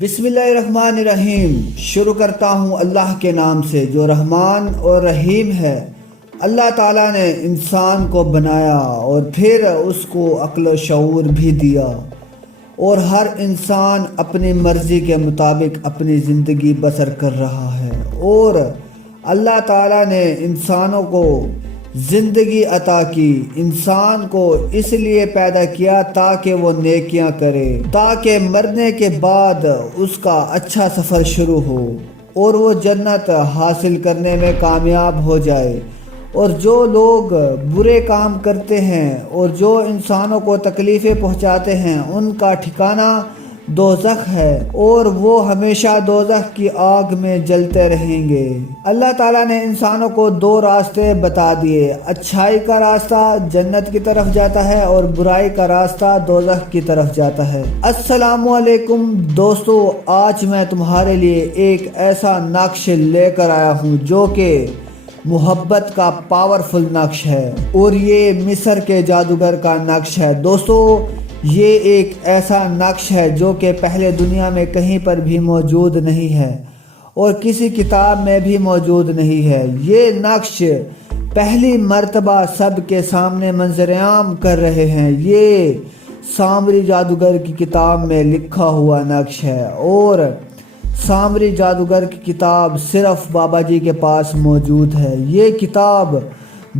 بسم اللہ الرحمن الرحیم۔ شروع کرتا ہوں اللہ کے نام سے جو رحمان اور رحیم ہے۔ اللہ تعالیٰ نے انسان کو بنایا اور پھر اس کو عقل و شعور بھی دیا، اور ہر انسان اپنی مرضی کے مطابق اپنی زندگی بسر کر رہا ہے۔ اور اللہ تعالیٰ نے انسانوں کو زندگی عطا کی، انسان کو اس لیے پیدا کیا تاکہ وہ نیکیاں کرے، تاکہ مرنے کے بعد اس کا اچھا سفر شروع ہو اور وہ جنت حاصل کرنے میں کامیاب ہو جائے۔ اور جو لوگ برے کام کرتے ہیں اور جو انسانوں کو تکلیفیں پہنچاتے ہیں ان کا ٹھکانہ دوزخ ہے، اور وہ ہمیشہ دوزخ کی آگ میں جلتے رہیں گے۔ اللہ تعالیٰ نے انسانوں کو دو راستے بتا دیے، اچھائی کا راستہ جنت کی طرف جاتا ہے اور برائی کا راستہ دوزخ کی طرف جاتا ہے۔ السلام علیکم دوستو، آج میں تمہارے لیے ایک ایسا نقش لے کر آیا ہوں جو کہ محبت کا پاورفل نقش ہے، اور یہ مصر کے جادوگر کا نقش ہے۔ دوستو، یہ ایک ایسا نقش ہے جو کہ پہلے دنیا میں کہیں پر بھی موجود نہیں ہے اور کسی کتاب میں بھی موجود نہیں ہے۔ یہ نقش پہلی مرتبہ سب کے سامنے منظر عام کر رہے ہیں۔ یہ سامری جادوگر کی کتاب میں لکھا ہوا نقش ہے، اور سامری جادوگر کی کتاب صرف بابا جی کے پاس موجود ہے۔ یہ کتاب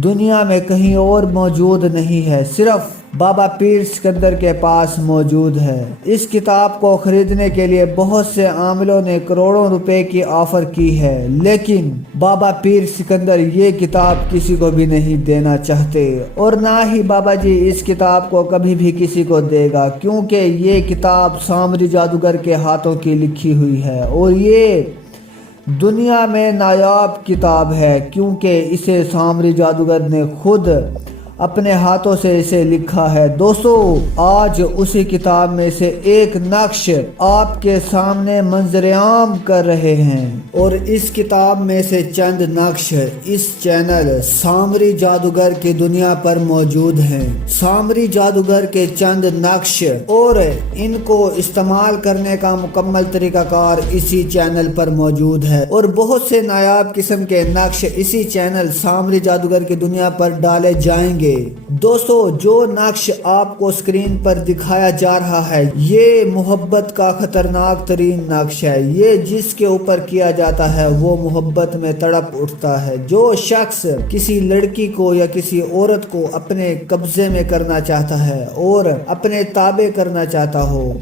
دنیا میں کہیں اور موجود نہیں ہے، صرف بابا پیر سکندر کے پاس موجود ہے۔ اس کتاب کو خریدنے کے لیے بہت سے عاملوں نے کروڑوں روپے کی آفر کی ہے، لیکن بابا پیر سکندر یہ کتاب کسی کو بھی نہیں دینا چاہتے، اور نہ ہی بابا جی اس کتاب کو کبھی بھی کسی کو دے گا، کیونکہ یہ کتاب سامری جادوگر کے ہاتھوں کی لکھی ہوئی ہے، اور یہ دنیا میں نایاب کتاب ہے کیونکہ اسے سامری جادوگر نے خود اپنے ہاتھوں سے اسے لکھا ہے۔ دوستو، آج اسی کتاب میں سے ایک نقش آپ کے سامنے منظر عام کر رہے ہیں، اور اس کتاب میں سے چند نقش اس چینل سامری جادوگر کی دنیا پر موجود ہیں۔ سامری جادوگر کے چند نقش اور ان کو استعمال کرنے کا مکمل طریقہ کار اسی چینل پر موجود ہے، اور بہت سے نایاب قسم کے نقش اسی چینل سامری جادوگر کی دنیا پر ڈالے جائیں گے۔ دوستو، جو نقش آپ کو اسکرین پر دکھایا جا رہا ہے یہ محبت کا خطرناک ترین نقش ہے۔ یہ جس کے اوپر کیا جاتا ہے وہ محبت میں تڑپ اٹھتا ہے۔ جو شخص کسی لڑکی کو یا کسی عورت کو اپنے قبضے میں کرنا چاہتا ہے اور اپنے تابع کرنا چاہتا ہو،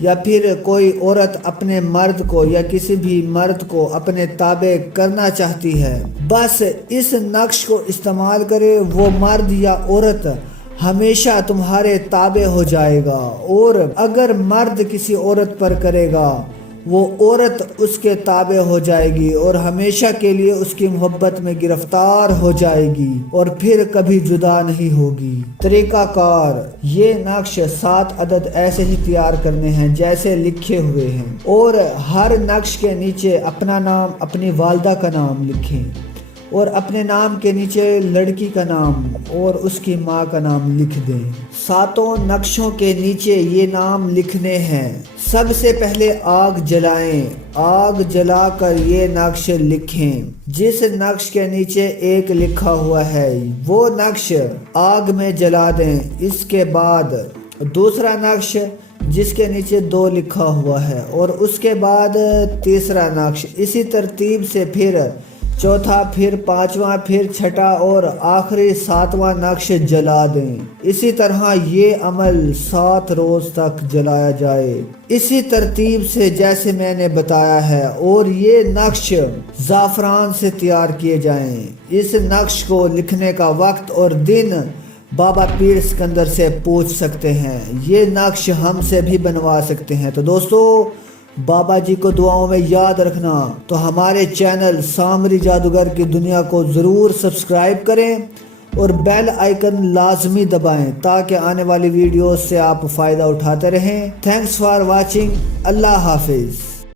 یا پھر کوئی عورت اپنے مرد کو یا کسی بھی مرد کو اپنے تابع کرنا چاہتی ہے، بس اس نقش کو استعمال کرے، وہ مرد یا عورت ہمیشہ تمہارے تابع ہو جائے گا، اور اگر مرد کسی عورت پر کرے گا وہ عورت اس کے تابع ہو جائے گی اور ہمیشہ کے لیے اس کی محبت میں گرفتار ہو جائے گی اور پھر کبھی جدا نہیں ہوگی۔ طریقہ کار: یہ نقش 7 عدد ایسے ہی تیار کرنے ہیں جیسے لکھے ہوئے ہیں، اور ہر نقش کے نیچے اپنا نام، اپنی والدہ کا نام لکھیں، اور اپنے نام کے نیچے لڑکی کا نام اور اس کی ماں کا نام لکھ دیں۔ 7 نقشوں کے نیچے یہ نام لکھنے ہیں۔ سب سے پہلے آگ جلائیں، آگ جلا کر یہ نقش لکھیں۔ جس نقش کے نیچے 1 لکھا ہوا ہے وہ نقش آگ میں جلا دیں۔ اس کے بعد دوسرا نقش جس کے نیچے 2 لکھا ہوا ہے، اور اس کے بعد تیسرا نقش، اسی ترتیب سے پھر چوتھا، پھر 5واں، پھر چھٹا اور آخری 7واں نقش جلا دیں۔ اسی طرح یہ عمل 7 روز تک جلایا جائے، اسی ترتیب سے جیسے میں نے بتایا ہے، اور یہ نقش زعفران سے تیار کیے جائیں۔ اس نقش کو لکھنے کا وقت اور دن بابا پیر سکندر سے پوچھ سکتے ہیں، یہ نقش ہم سے بھی بنوا سکتے ہیں۔ تو دوستو، بابا جی کو دعاؤں میں یاد رکھنا، تو ہمارے چینل سامری جادوگر کی دنیا کو ضرور سبسکرائب کریں اور بیل آئیکن لازمی دبائیں تاکہ آنے والی ویڈیوز سے آپ فائدہ اٹھاتے رہیں۔ Thanks for watching. اللہ حافظ۔